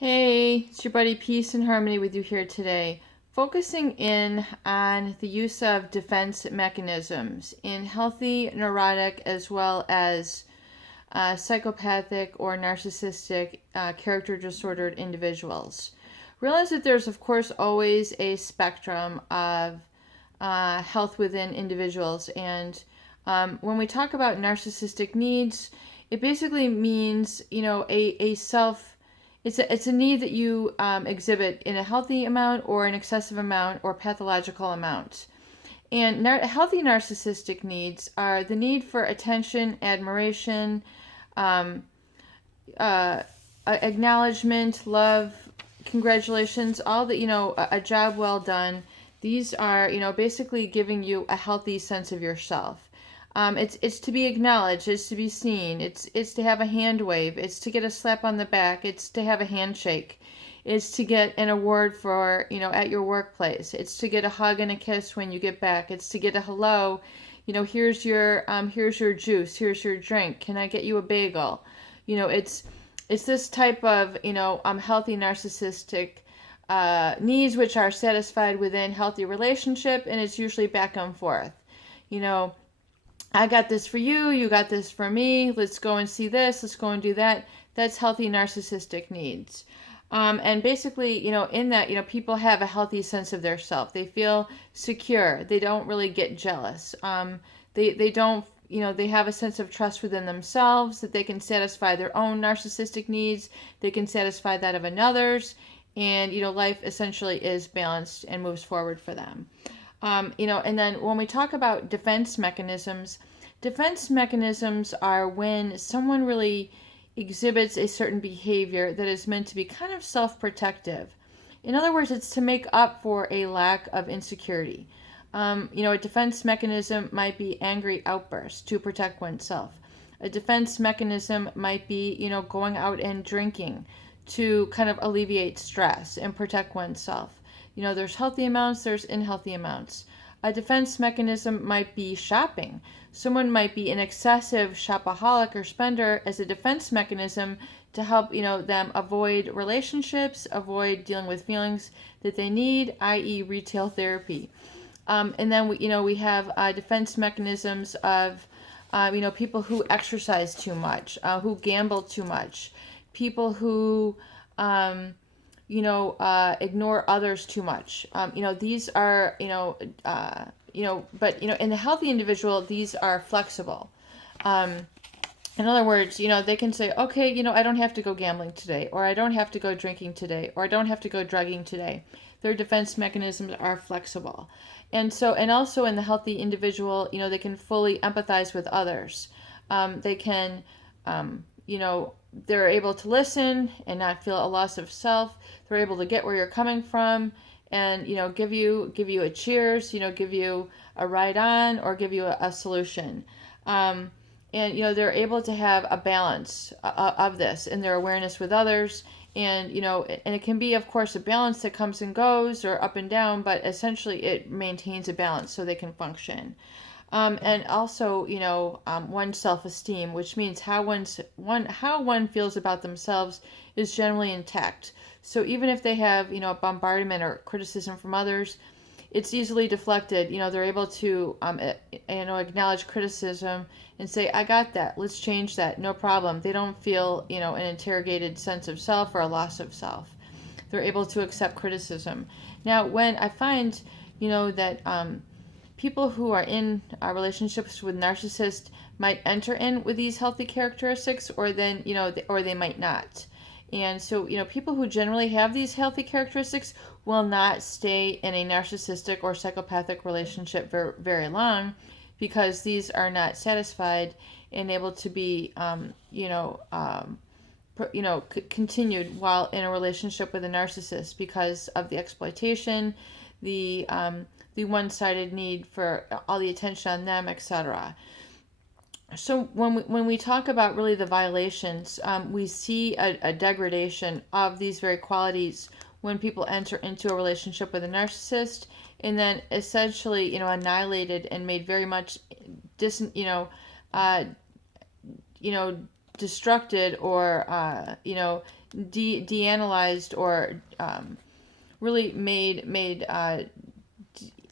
Hey, it's your buddy Peace and Harmony with you here today. Focusing in on the use of defense mechanisms in healthy, neurotic, as well as psychopathic or narcissistic character disordered individuals. Realize that there's, of course, always a spectrum of health within individuals. And when we talk about narcissistic needs, it basically means, a self. It's a need that you exhibit in a healthy amount or an excessive amount or pathological amount. And healthy narcissistic needs are the need for attention, admiration, um, acknowledgement, love, congratulations, all that, a job well done. These are, basically giving you a healthy sense of yourself. It's to be acknowledged, it's to be seen, it's to have a hand wave, it's to get a slap on the back, it's to have a handshake, it's to get an award for, at your workplace, it's to get a hug and a kiss when you get back, it's to get a hello, here's your juice, here's your drink, can I get you a bagel? It's this type of, healthy narcissistic needs which are satisfied within healthy relationship, and it's usually back and forth. You know, I got this for you, you got this for me, let's go and see this, let's go and do that. That's healthy narcissistic needs. And basically, in that, people have a healthy sense of their self. They feel secure. They don't really get jealous. They don't, they have a sense of trust within themselves that they can satisfy their own narcissistic needs. They can satisfy that of another's. And, life essentially is balanced and moves forward for them. And then when we talk about defense mechanisms are when someone really exhibits a certain behavior that is meant to be kind of self-protective. In other words, it's to make up for a lack of insecurity. A defense mechanism might be angry outbursts to protect oneself. A defense mechanism might be, going out and drinking to kind of alleviate stress and protect oneself. There's healthy amounts, there's unhealthy amounts. A defense mechanism might be shopping. Someone might be an excessive shopaholic or spender as a defense mechanism to help, them avoid relationships, avoid dealing with feelings that they need, i.e. retail therapy. And then we have defense mechanisms of, people who exercise too much, who gamble too much, people who, ignore others too much. These are, but, in the healthy individual, these are flexible. In other words, they can say, okay, I don't have to go gambling today, or I don't have to go drinking today, or I don't have to go drugging today. Their defense mechanisms are flexible. And also in the healthy individual, they can fully empathize with others. They can, they're able to listen and not feel a loss of self. They're able to get where you're coming from and, give you a cheers, give you a ride on or give you a solution. And, they're able to have a balance of this in their awareness with others. And, and it can be, of course, a balance that comes and goes or up and down, but essentially it maintains a balance so they can function. And also, one's self-esteem, which means how one feels about themselves is generally intact. So even if they have, a bombardment or criticism from others, it's easily deflected. They're able to, acknowledge criticism and say, I got that. Let's change that. No problem. They don't feel, an interrogated sense of self or a loss of self. They're able to accept criticism. Now, when I find, that people who are in relationships with narcissists might enter in with these healthy characteristics, or then, or they might not. And so, people who generally have these healthy characteristics will not stay in a narcissistic or psychopathic relationship very, very long because these are not satisfied and able to be, continued while in a relationship with a narcissist because of the exploitation, the one-sided need for all the attention on them, etc. So when we talk about really the violations, we see a degradation of these very qualities when people enter into a relationship with a narcissist, and then essentially, annihilated and made very much destructed or de-analyzed or really made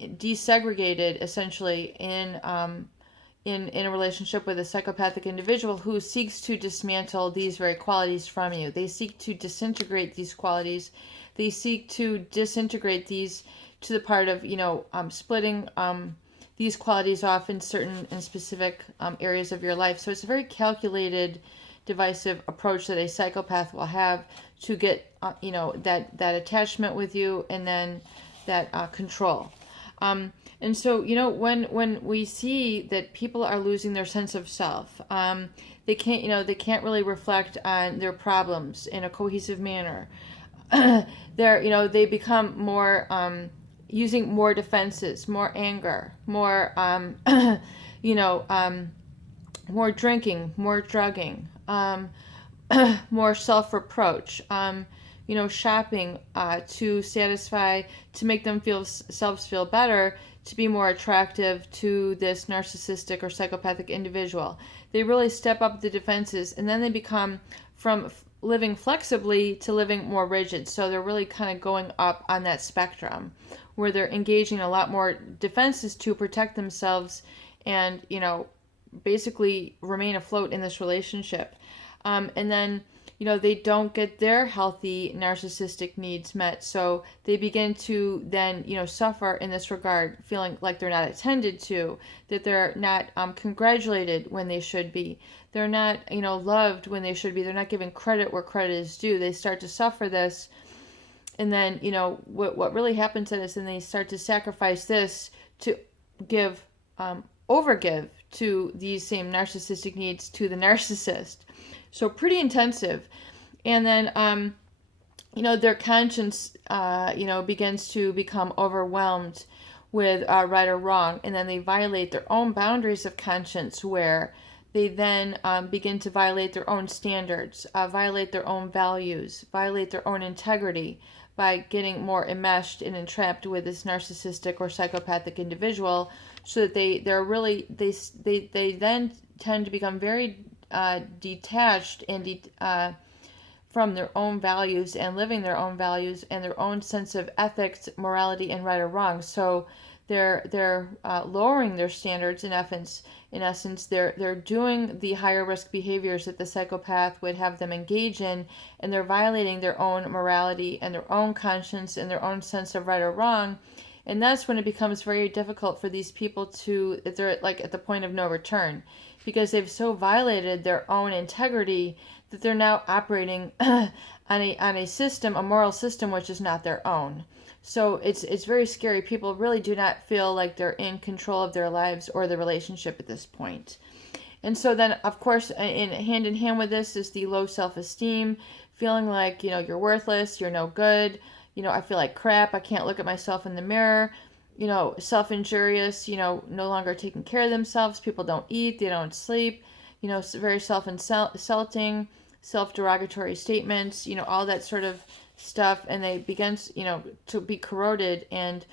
desegregated essentially in a relationship with a psychopathic individual who seeks to dismantle these very qualities from you. They seek to disintegrate these qualities. They seek to disintegrate these to the part of, splitting these qualities off in certain and specific areas of your life. So it's a very calculated, divisive approach that a psychopath will have to get, that attachment with you, and then that control. And so, when we see that people are losing their sense of self, they can't really reflect on their problems in a cohesive manner. They become more, using more defenses, more anger, more, more drinking, more drugging, more self-reproach, shopping to satisfy, to make themselves feel better, to be more attractive to this narcissistic or psychopathic individual. They really step up the defenses, and then they become from living flexibly to living more rigid. So they're really kind of going up on that spectrum where they're engaging a lot more defenses to protect themselves and, basically remain afloat in this relationship. And then, they don't get their healthy narcissistic needs met. So they begin to then, suffer in this regard, feeling like they're not attended to, that they're not congratulated when they should be. They're not, loved when they should be. They're not giving credit where credit is due. They start to suffer this. And then, what really happens is then they start to sacrifice this to overgive to these same narcissistic needs to the narcissist. So pretty intensive. And then, their conscience, begins to become overwhelmed with right or wrong. And then they violate their own boundaries of conscience, where they then begin to violate their own standards, violate their own values, violate their own integrity by getting more enmeshed and entrapped with this narcissistic or psychopathic individual, so that they then tend to become very detached and from their own values and living their own values and their own sense of ethics, morality, and right or wrong. So they're lowering their standards in essence. They're doing the higher risk behaviors that the psychopath would have them engage in, and they're violating their own morality and their own conscience and their own sense of right or wrong. And that's when it becomes very difficult for these people they're like at the point of no return, because they've so violated their own integrity that they're now operating on a system, a moral system, which is not their own. So it's very scary. People really do not feel like they're in control of their lives or the relationship at this point. And so then, of course, in hand with this is the low self-esteem, feeling like, you're worthless, you're no good, I feel like crap, I can't look at myself in the mirror, self-injurious, no longer taking care of themselves, people don't eat, they don't sleep, very self-insulting, self-derogatory statements, all that sort of stuff, and they begin, to be corroded, and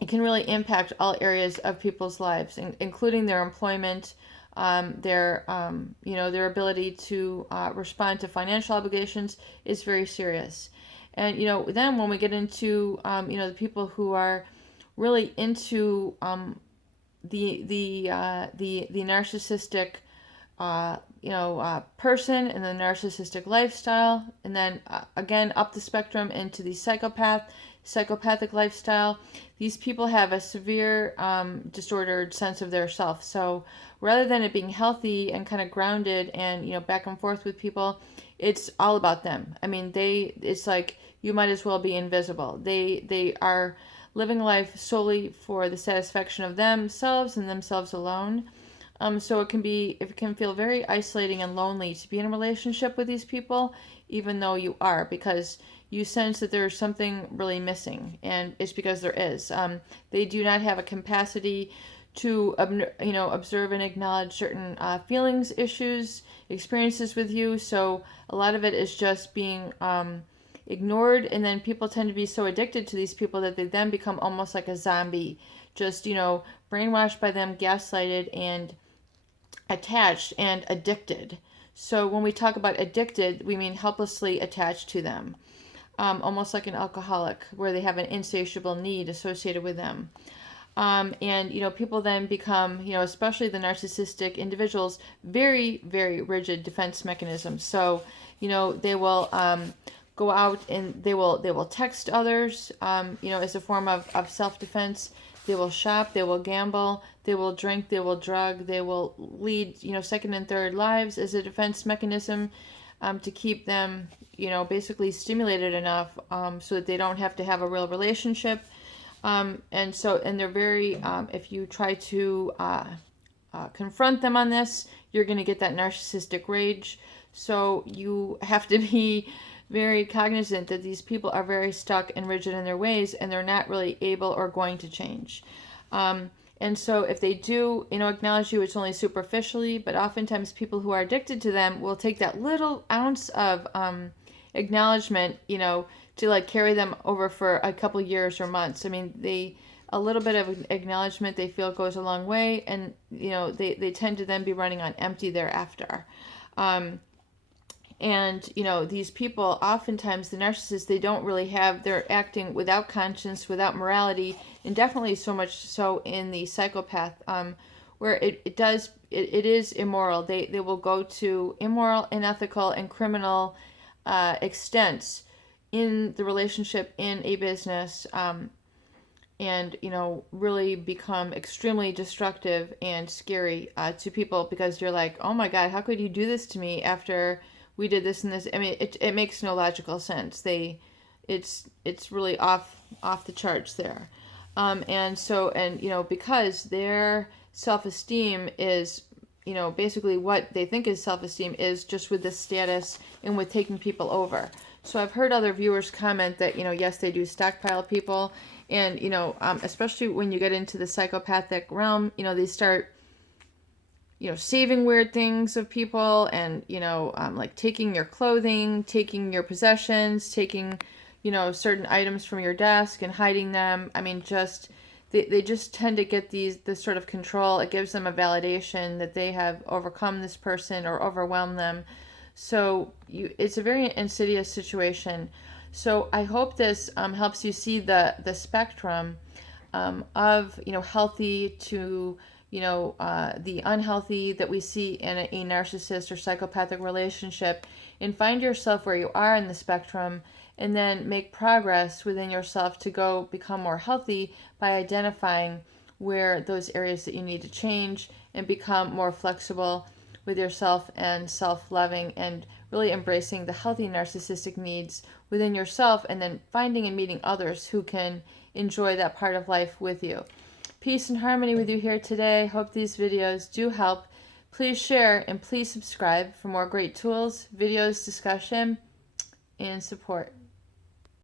it can really impact all areas of people's lives, including their employment, their ability to respond to financial obligations is very serious. And, then when we get into, the people who are really into the narcissistic, person and the narcissistic lifestyle, and then again up the spectrum into the psychopathic lifestyle, these people have a severe disordered sense of their self. So rather than it being healthy and kind of grounded and back and forth with people, it's all about them. I mean, it's like you might as well be invisible. They are living life solely for the satisfaction of themselves and themselves alone. So it can feel very isolating and lonely to be in a relationship with these people, even though you are, because you sense that there's something really missing, and it's because there is. They do not have a capacity to, observe and acknowledge certain feelings, issues, experiences with you. So a lot of it is just being ignored, and then people tend to be so addicted to these people that they then become almost like a zombie, just, brainwashed by them, gaslighted, and attached and addicted So when we talk about addicted, we mean helplessly attached to them, almost like an alcoholic, where they have an insatiable need associated with them. And people then become, especially the narcissistic individuals, very, very rigid defense mechanisms. So they will go out and they will text others, as a form of self-defense. They will shop, they will gamble, they will drink, they will drug, they will lead second and third lives as a defense mechanism, to keep them basically stimulated enough, so that they don't have to have a real relationship. And they're very, if you try to confront them on this, you're going to get that narcissistic rage. So you have to be very cognizant that these people are very stuck and rigid in their ways, and they're not really able or going to change. And so if they do, acknowledge you, it's only superficially, but oftentimes people who are addicted to them will take that little ounce of acknowledgement, to like carry them over for a couple years or months. I mean, a little bit of acknowledgement they feel goes a long way, and they tend to then be running on empty thereafter. And these people, oftentimes the narcissists, they don't really they're acting without conscience, without morality, and definitely so much so in the psychopath, where it is immoral. They will go to immoral, unethical, and criminal extents in the relationship, in a business, and really become extremely destructive and scary to people, because you're like, oh my God, how could you do this to me after we did this and this? I mean, it makes no logical sense. It's really off the charts there, because their self-esteem is, basically what they think is self-esteem is just with the status and with taking people over. So I've heard other viewers comment that, yes, they do stockpile people, and, especially when you get into the psychopathic realm, they start, saving weird things of people, and, like taking your clothing, taking your possessions, taking, certain items from your desk and hiding them. I mean, they just tend to get this sort of control. It gives them a validation that they have overcome this person or overwhelmed them. So it's a very insidious situation. So I hope this helps you see the spectrum of healthy to the unhealthy that we see in a narcissist or psychopathic relationship, and find yourself where you are in the spectrum, and then make progress within yourself to go become more healthy by identifying where those areas that you need to change, and become more flexible with yourself and self-loving, and really embracing the healthy narcissistic needs within yourself, and then finding and meeting others who can enjoy that part of life with you. Peace and harmony with you here today. Hope these videos do help. Please share and please subscribe for more great tools, videos, discussion, and support.